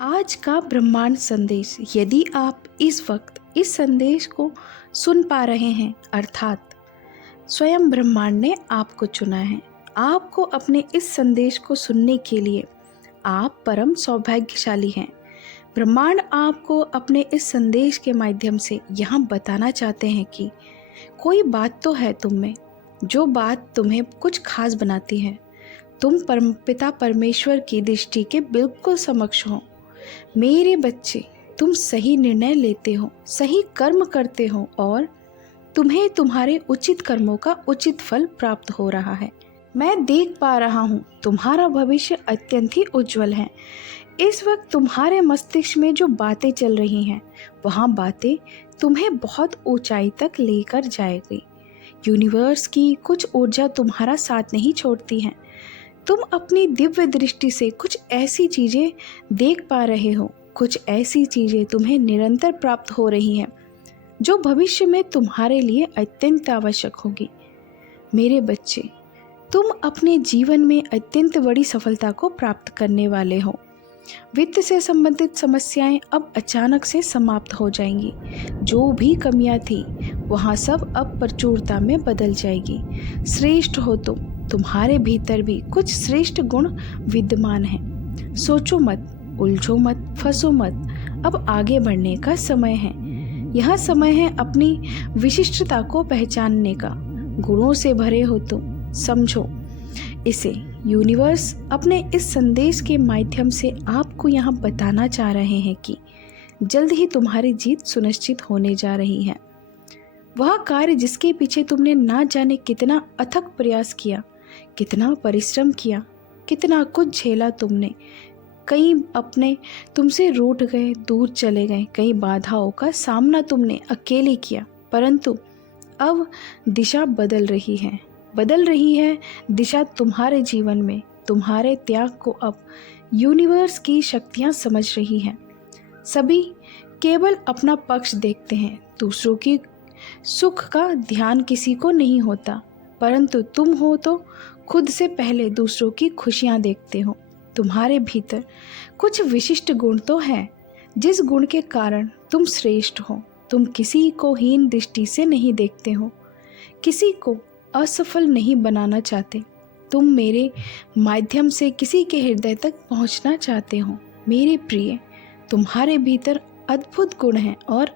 आज का ब्रह्मांड संदेश। यदि आप इस वक्त इस संदेश को सुन पा रहे हैं, अर्थात स्वयं ब्रह्मांड ने आपको चुना है। आपको अपने इस संदेश को सुनने के लिए आप परम सौभाग्यशाली हैं। ब्रह्मांड आपको अपने इस संदेश के माध्यम से यहाँ बताना चाहते हैं कि कोई बात तो है तुम में, जो बात तुम्हें कुछ खास बनाती है। तुम पिता परमेश्वर की दृष्टि के बिल्कुल समक्ष हो। मेरे बच्चे, तुम सही निर्णय लेते हो, सही कर्म करते हो और तुम्हें तुम्हारे उचित कर्मों का उचित फल प्राप्त हो रहा है। मैं देख पा रहा हूँ तुम्हारा भविष्य अत्यंत ही उज्जवल है। इस वक्त तुम्हारे मस्तिष्क में जो बातें चल रही हैं, वहाँ बातें तुम्हें बहुत ऊंचाई तक लेकर जाएगी। यूनिवर्स की कुछ ऊर्जा तुम्हारा साथ नहीं छोड़ती है। तुम अपनी दिव्य दृष्टि से कुछ ऐसी चीज़ें देख पा रहे हो, कुछ ऐसी चीज़ें तुम्हें निरंतर प्राप्त हो रही हैं जो भविष्य में तुम्हारे लिए अत्यंत आवश्यक होगी। मेरे बच्चे, तुम अपने जीवन में अत्यंत बड़ी सफलता को प्राप्त करने वाले हो। वित्त से संबंधित समस्याएं अब अचानक से समाप्त हो जाएंगी। जो भी कमियां थी वहाँ सब अब प्रचुरता में बदल जाएगी। श्रेष्ठ हो तुम्हारे भीतर भी कुछ श्रेष्ठ गुण विद्यमान हैं। सोचो मत, उलझो मत, फंसो मत। अब आगे बढ़ने का समय है। यह समय है अपनी विशिष्टता को पहचानने का। गुणों से भरे हो तुम, समझो इसे। यूनिवर्स अपने इस संदेश के माध्यम से आपको यहाँ बताना चाह रहे हैं कि जल्द ही तुम्हारी जीत सुनिश्चित होने जा रही है। वह कार्य जिसके पीछे तुमने ना जाने कितना अथक प्रयास किया, कितना परिश्रम किया, कितना कुछ झेला तुमने। कई अपने तुमसे रूठ गए, दूर चले गए। कई बाधाओं का सामना तुमने अकेले किया, परंतु अब दिशा बदल रही है दिशा तुम्हारे जीवन में। तुम्हारे त्याग को अब यूनिवर्स की शक्तियाँ समझ रही हैं। सभी केवल अपना पक्ष देखते हैं, दूसरों की सुख का ध्यान किसी को नहीं होता, परंतु तुम हो तो खुद से पहले दूसरों की खुशियाँ देखते हो। तुम्हारे भीतर कुछ विशिष्ट गुण तो हैं, जिस गुण के कारण तुम श्रेष्ठ हो। तुम किसी को हीन दृष्टि से नहीं देखते हो, किसी को असफल नहीं बनाना चाहते। तुम मेरे माध्यम से किसी के हृदय तक पहुंचना चाहते हो। मेरे प्रिय, तुम्हारे भीतर अद्भुत गुण हैं और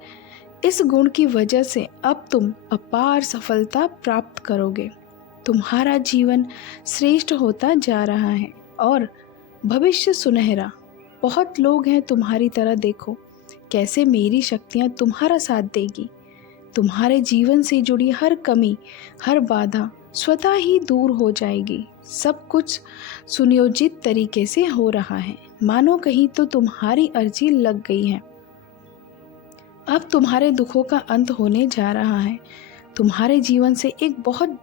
इस गुण की वजह से अब तुम अपार सफलता प्राप्त करोगे। तुम्हारा जीवन श्रेष्ठ होता जा रहा है और भविष्य सुनहरा। बहुत लोग हैं तुम्हारी तरह। देखो कैसे मेरी शक्तियाँ तुम्हारा साथ देगी। तुम्हारे जीवन से जुड़ी हर कमी, हर बाधा स्वतः ही दूर हो जाएगी। सब कुछ सुनियोजित तरीके से हो रहा है, मानो कहीं तो तुम्हारी अर्जी लग गई है। अब तुम्हारे दुखों का अंत होने जा रहा है। तुम्हारे जीवन से एक बहुत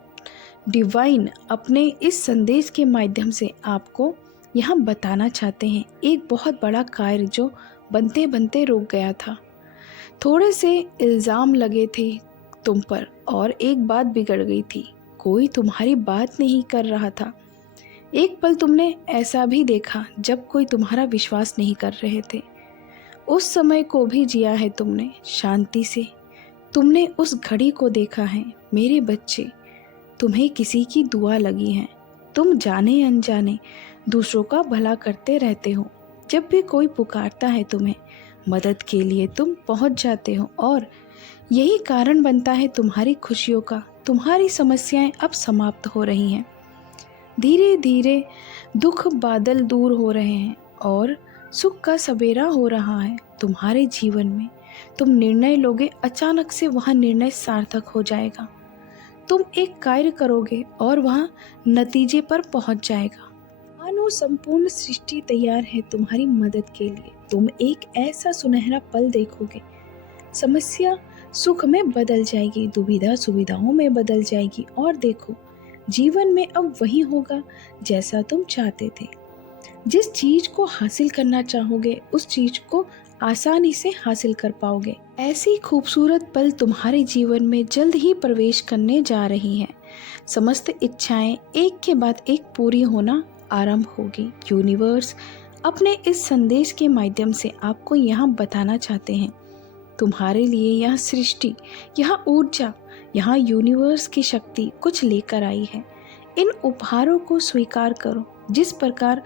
डिवाइन अपने इस संदेश के माध्यम से आपको यहाँ बताना चाहते हैं। एक बहुत बड़ा कार्य जो बनते बनते रुक गया था। थोड़े से इल्ज़ाम लगे थे तुम पर और एक बात बिगड़ गई थी। कोई तुम्हारी बात नहीं कर रहा था। एक पल तुमने ऐसा भी देखा जब कोई तुम्हारा विश्वास नहीं कर रहे थे। उस समय को भी जिया है तुमने शांति से। तुमने उस घड़ी को देखा है। मेरे बच्चे, तुम्हें किसी की दुआ लगी है। तुम जाने अनजाने दूसरों का भला करते रहते हो। जब भी कोई पुकारता है तुम्हें मदद के लिए, तुम पहुंच जाते हो और यही कारण बनता है तुम्हारी खुशियों का। तुम्हारी समस्याएं अब समाप्त हो रही हैं। धीरे धीरे दुख बादल दूर हो रहे हैं और सुख का सवेरा हो रहा है तुम्हारे जीवन में। तुम निर्णय लोगे, अचानक से वह निर्णय सार्थक हो जाएगा। तुम एक कार्य करोगे और वह नतीजे पर पहुंच जाएगा। मानो संपूर्ण सृष्टि तैयार है तुम्हारी मदद के लिए। तुम एक ऐसा सुनहरा पल देखोगे। समस्या सुख में बदल जाएगी, दुविधा सुविधाओं में बदल जाएगी और देखो, जीवन में अब वही होगा जैसा तुम चाहते थे। जिस चीज को हासिल करना चाहोगे, उस चीज को आसानी से हासिल कर पाओगे। ऐसी खूबसूरत पल तुम्हारे जीवन में जल्द ही प्रवेश करने जा रही हैं। समस्त इच्छाएं एक के बाद एक पूरी होना आरंभ होगी। यूनिवर्स अपने इस संदेश के माध्यम से आपको यहाँ बताना चाहते हैं, तुम्हारे लिए यह सृष्टि, यह ऊर्जा, यहाँ यूनिवर्स की शक्ति कुछ लेकर आई है। इन उपहारों को स्वीकार करो। जिस प्रकार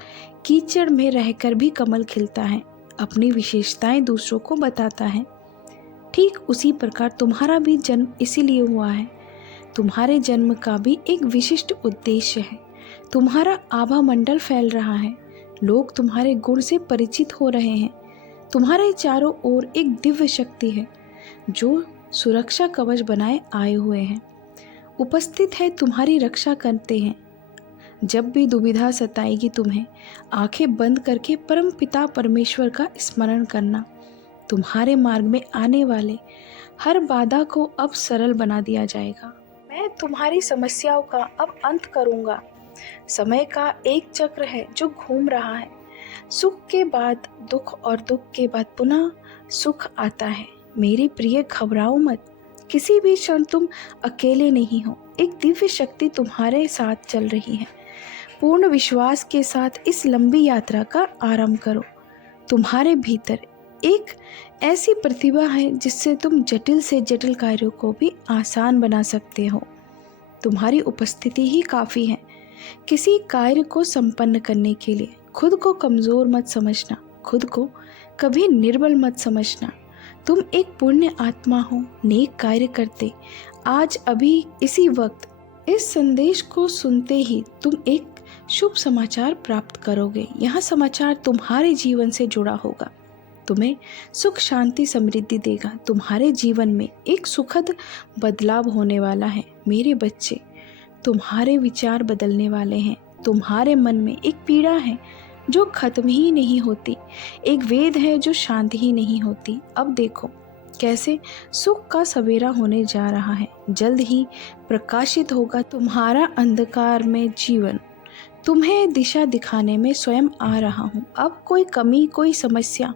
कीचड़ में रहकर भी कमल खिलता है, अपनी विशेषताएं दूसरों को बताता है, ठीक उसी प्रकार तुम्हारा भी जन्म इसीलिए हुआ है। तुम्हारे जन्म का भी एक विशिष्ट उद्देश्य है। तुम्हारा आभा मंडल फैल रहा है, लोग तुम्हारे गुण से परिचित हो रहे हैं। तुम्हारे चारों ओर एक दिव्य शक्ति है जो सुरक्षा कवच बनाए आए हुए हैं, उपस्थित है, तुम्हारी रक्षा करते हैं। जब भी दुविधा सताएगी तुम्हें, आंखें बंद करके परम पिता परमेश्वर का स्मरण करना। तुम्हारे मार्ग में आने वाले हर बाधा को अब सरल बना दिया जाएगा। मैं तुम्हारी समस्याओं का अब अंत करूंगा। समय का एक चक्र है जो घूम रहा है। सुख के बाद दुख और दुख के बाद पुनः सुख आता है। मेरे प्रिय, घबराओ मत। किसी भी क्षण तुम अकेले नहीं हो। एक दिव्य शक्ति तुम्हारे साथ चल रही है। पूर्ण विश्वास के साथ इस लंबी यात्रा का आरंभ करो। तुम्हारे भीतर एक ऐसी प्रतिभा है जिससे तुम जटिल से जटिल कार्यों को भी आसान बना सकते हो। तुम्हारी उपस्थिति ही काफ़ी है किसी कार्य को संपन्न करने के लिए। खुद को कमज़ोर मत समझना, खुद को कभी निर्बल मत समझना। तुम एक पुण्य आत्मा हो, नेक कार्य करते। आज अभी इसी वक्त इस संदेश को सुनते ही तुम एक शुभ समाचार प्राप्त करोगे। यह समाचार तुम्हारे जीवन से जुड़ा होगा, तुम्हें सुख शांति समृद्धि देगा। तुम्हारे जीवन में एक सुखद बदलाव होने वाला है। मेरे बच्चे, तुम्हारे विचार बदलने वाले हैं। तुम्हारे मन में एक पीड़ा है जो खत्म ही नहीं होती, एक वेद है जो शांत ही नहीं होती। अब देखो कैसे सुख का सवेरा होने जा रहा है। जल्द ही प्रकाशित होगा तुम्हारा अंधकार में जीवन। तुम्हें दिशा दिखाने में स्वयं आ रहा हूँ। अब कोई कमी, कोई समस्या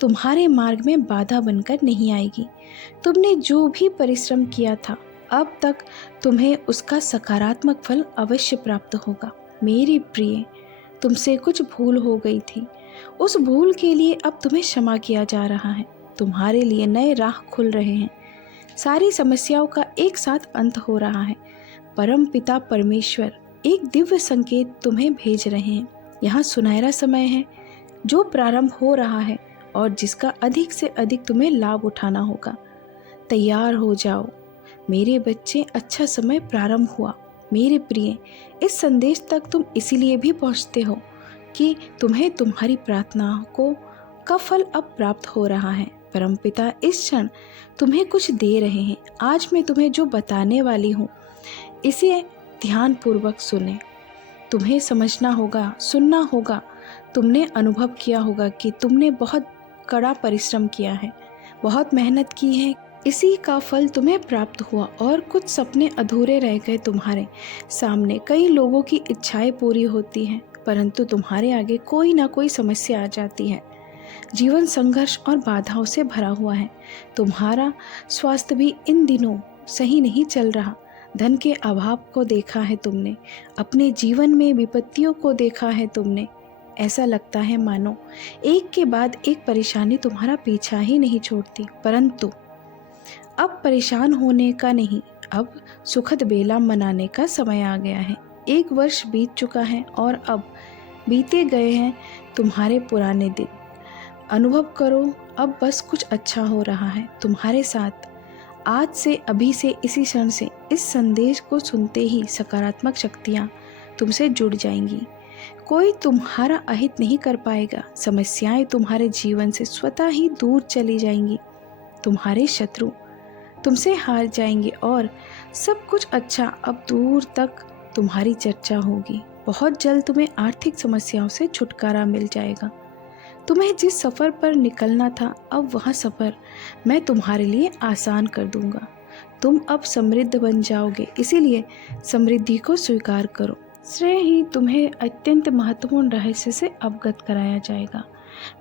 तुम्हारे मार्ग में बाधा बनकर नहीं आएगी। तुमने जो भी परिश्रम किया था अब तक, तुम्हें उसका सकारात्मक फल अवश्य प्राप्त होगा। मेरी प्रिय, तुमसे कुछ भूल हो गई थी। उस भूल के लिए अब तुम्हें क्षमा किया जा रहा है। तुम्हारे लिए नए राह खुल रहे हैं। सारी समस्याओं का एक साथ अंत हो रहा है। परम पिता परमेश्वर एक दिव्य संकेत तुम्हें भेज रहे हैं। यहाँ सुनहरा समय है जो प्रारंभ हो रहा है और जिसका अधिक से अधिक तुम्हें लाभ उठाना होगा। तैयार हो जाओ मेरे बच्चे, अच्छा समय प्रारंभ हुआ। मेरे प्रिय, इस संदेश तक तुम इसीलिए भी पहुँचते हो कि तुम्हें तुम्हारी प्रार्थनाओं का फल अब प्राप्त हो रहा है। परमपिता इस क्षण तुम्हें कुछ दे रहे हैं। आज मैं तुम्हें जो बताने वाली हूँ इसे ध्यान पूर्वक सुने। तुम्हें समझना होगा, सुनना होगा। तुमने अनुभव किया होगा कि तुमने बहुत कड़ा परिश्रम किया है, बहुत मेहनत की है, इसी का फल तुम्हें प्राप्त हुआ। और कुछ सपने अधूरे रह गए तुम्हारे सामने। कई लोगों की इच्छाएं पूरी होती हैं, परंतु तुम्हारे आगे कोई ना कोई समस्या आ जाती है। जीवन संघर्ष और बाधाओं से भरा हुआ है। तुम्हारा स्वास्थ्य भी इन दिनों सही नहीं चल रहा। धन के अभाव को देखा है तुमने, अपने जीवन में विपत्तियों को देखा है तुमने। ऐसा लगता है मानो एक के बाद एक परेशानी तुम्हारा पीछा ही नहीं छोड़ती। परंतु अब परेशान होने का नहीं, अब सुखद बेला मनाने का समय आ गया है। 1 वर्ष बीत चुका है और अब बीते गए हैं तुम्हारे पुराने दिन। अनुभव करो, अब बस कुछ अच्छा हो रहा है तुम्हारे साथ। आज से, अभी से, इसी क्षण से इस संदेश को सुनते ही सकारात्मक शक्तियाँ तुमसे जुड़ जाएंगी। कोई तुम्हारा अहित नहीं कर पाएगा। समस्याएं तुम्हारे जीवन से स्वतः ही दूर चली जाएंगी। तुम्हारे शत्रु तुमसे हार जाएंगे और सब कुछ अच्छा अब दूर तक तुम्हारी चर्चा होगी। बहुत जल्द तुम्हें आर्थिक समस्याओं से छुटकारा मिल जाएगा। तुम्हें जिस सफ़र पर निकलना था, अब वह सफ़र मैं तुम्हारे लिए आसान कर दूंगा। तुम अब समृद्ध बन जाओगे, इसीलिए समृद्धि को स्वीकार करो। श्रेय ही तुम्हें अत्यंत महत्वपूर्ण रहस्य से अवगत कराया जाएगा।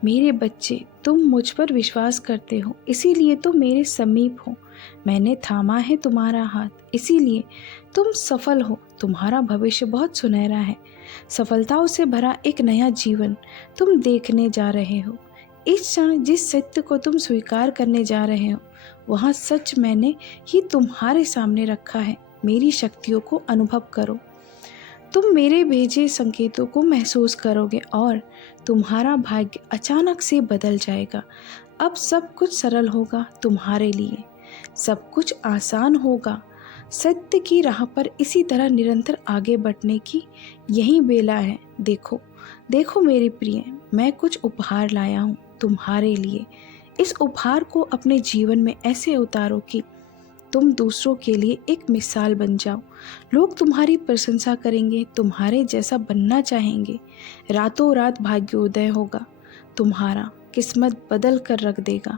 मेरे बच्चे, तुम मुझ पर विश्वास करते हो, इसीलिए तुम मेरे समीप हो। मैंने थामा है तुम्हारा हाथ, इसीलिए तुम सफल हो। तुम्हारा भविष्य बहुत सुनहरा है। सफलताओं से भरा एक नया जीवन तुम देखने जा रहे हो। इस क्षण जिस सत्य को तुम स्वीकार करने जा रहे हो, वहाँ सच मैंने ही तुम्हारे सामने रखा है। मेरी शक्तियों को अनुभव करो। तुम मेरे भेजे संकेतों को महसूस करोगे और तुम्हारा भाग्य अचानक से बदल जाएगा। अब सब कुछ सरल होगा तुम्हारे लिए, सब कुछ आसान होगा। सत्य की राह पर इसी तरह निरंतर आगे बढ़ने की यही बेला है। देखो देखो मेरी प्रिय, मैं कुछ उपहार लाया हूँ तुम्हारे लिए। इस उपहार को अपने जीवन में ऐसे उतारो कि तुम दूसरों के लिए एक मिसाल बन जाओ। लोग तुम्हारी प्रशंसा करेंगे, तुम्हारे जैसा बनना चाहेंगे। रातों रात भाग्योदय होगा तुम्हारा, किस्मत बदल कर रख देगा।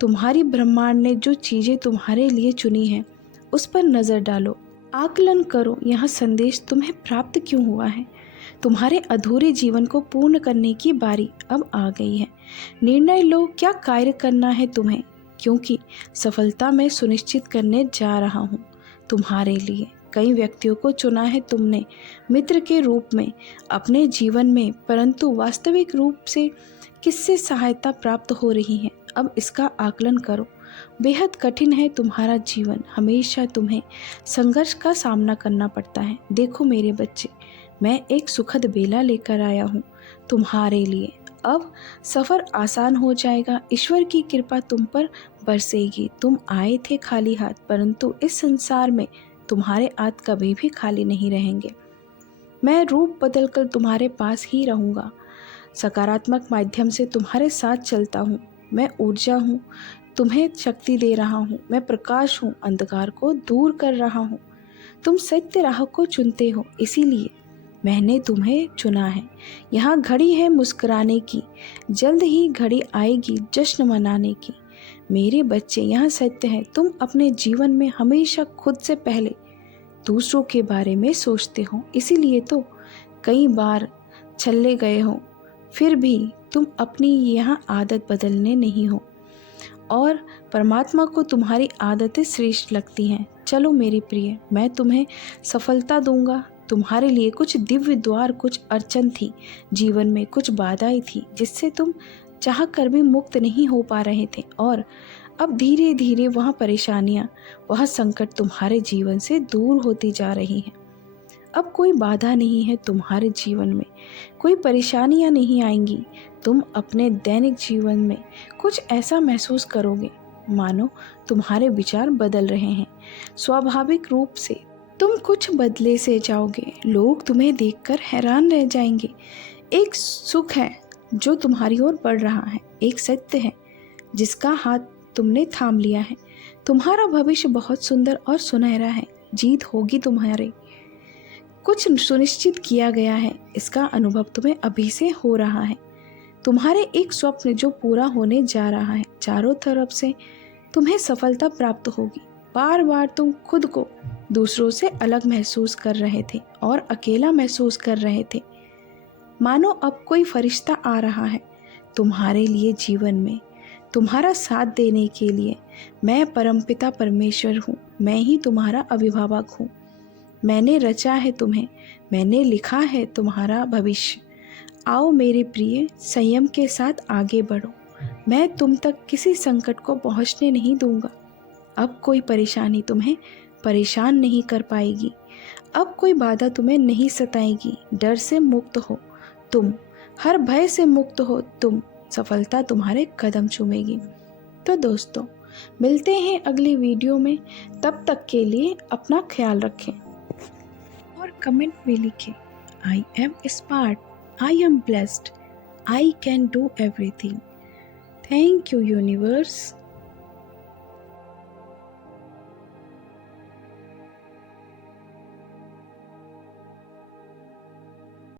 तुम्हारी ब्रह्मांड ने जो चीज़ें तुम्हारे लिए चुनी हैं उस पर नज़र डालो, आकलन करो यह संदेश तुम्हें प्राप्त क्यों हुआ है। तुम्हारे अधूरे जीवन को पूर्ण करने की बारी अब आ गई है। निर्णय लो क्या कार्य करना है तुम्हें, क्योंकि सफलता मैं सुनिश्चित करने जा रहा हूँ तुम्हारे लिए। कई व्यक्तियों को चुना है तुमने मित्र के रूप में अपने जीवन में, परंतु वास्तविक रूप से किससे सहायता प्राप्त हो रही है, अब इसका आकलन करो। बेहद कठिन है तुम्हारा जीवन, हमेशा तुम्हें संघर्ष का सामना करना पड़ता है। देखो मेरे बच्चे, मैं एक सुखद बेला लेकर आया हूँ तुम्हारे लिए। अब सफ़र आसान हो जाएगा, ईश्वर की कृपा तुम पर बरसेगी। तुम आए थे खाली हाथ, परंतु इस संसार में तुम्हारे हाथ कभी भी खाली नहीं रहेंगे। मैं रूप बदलकर तुम्हारे पास ही रहूँगा, सकारात्मक माध्यम से तुम्हारे साथ चलता हूँ। मैं ऊर्जा हूँ, तुम्हें शक्ति दे रहा हूँ। मैं प्रकाश हूँ, अंधकार को दूर कर रहा हूँ। तुम सत्य राह को चुनते हो, इसीलिए मैंने तुम्हें चुना है। यहाँ घड़ी है मुस्कुराने की, जल्द ही घड़ी आएगी जश्न मनाने की। मेरे बच्चे, यहाँ सत्य है, तुम अपने जीवन में हमेशा खुद से पहले दूसरों के बारे में सोचते हो, इसीलिए तो कई बार छल्ले गए हो। फिर भी तुम अपनी यहाँ आदत बदलने नहीं हो और परमात्मा को तुम्हारी आदतें श्रेष्ठ लगती हैं। चलो मेरी प्रिय, मैं तुम्हें सफलता दूंगा। तुम्हारे लिए कुछ दिव्य द्वार, कुछ अड़चन थी जीवन में, कुछ बाधाएं थी जिससे तुम चाह कर भी मुक्त नहीं हो पा रहे थे, और अब धीरे धीरे वह परेशानियां, वह संकट तुम्हारे जीवन से दूर होती जा रही हैं। अब कोई बाधा नहीं है तुम्हारे जीवन में, कोई परेशानियां नहीं आएंगी। तुम अपने दैनिक जीवन में कुछ ऐसा महसूस करोगे मानो तुम्हारे विचार बदल रहे हैं। स्वाभाविक रूप से तुम कुछ बदले से जाओगे, लोग तुम्हें देखकर हैरान रह जाएंगे। एक सुख है जो तुम्हारी ओर बढ़ रहा है, एक सत्य है जिसका हाथ तुमने थाम लिया है। तुम्हारा भविष्य बहुत सुंदर और सुनहरा है, जीत होगी तुम्हारी। कुछ सुनिश्चित किया गया है, इसका अनुभव तुम्हें अभी से हो रहा है। तुम्हारे एक स्वप्न जो पूरा होने जा रहा है, चारों तरफ से तुम्हें सफलता प्राप्त होगी। बार बार तुम खुद को दूसरों से अलग महसूस कर रहे थे और अकेला महसूस कर रहे थे, मानो अब कोई फरिश्ता आ रहा है तुम्हारे लिए जीवन में, तुम्हारा साथ देने के लिए। मैं परमपिता परमेश्वर हूँ, मैं ही तुम्हारा अभिभावक हूँ। मैंने रचा है तुम्हें, मैंने लिखा है तुम्हारा भविष्य। आओ मेरे प्रिय, संयम के साथ आगे बढ़ो। मैं तुम तक किसी संकट को पहुँचने नहीं दूंगा। अब कोई परेशानी तुम्हें परेशान नहीं कर पाएगी, अब कोई बाधा तुम्हें नहीं सताएगी। डर से मुक्त हो तुम, हर भय से मुक्त हो तुम, सफलता तुम्हारे कदम चूमेगी। तो दोस्तों, मिलते हैं अगली वीडियो में, तब तक के लिए अपना ख्याल रखें और कमेंट में लिखें, I am smart, I am blessed, I can do everything. Thank you universe.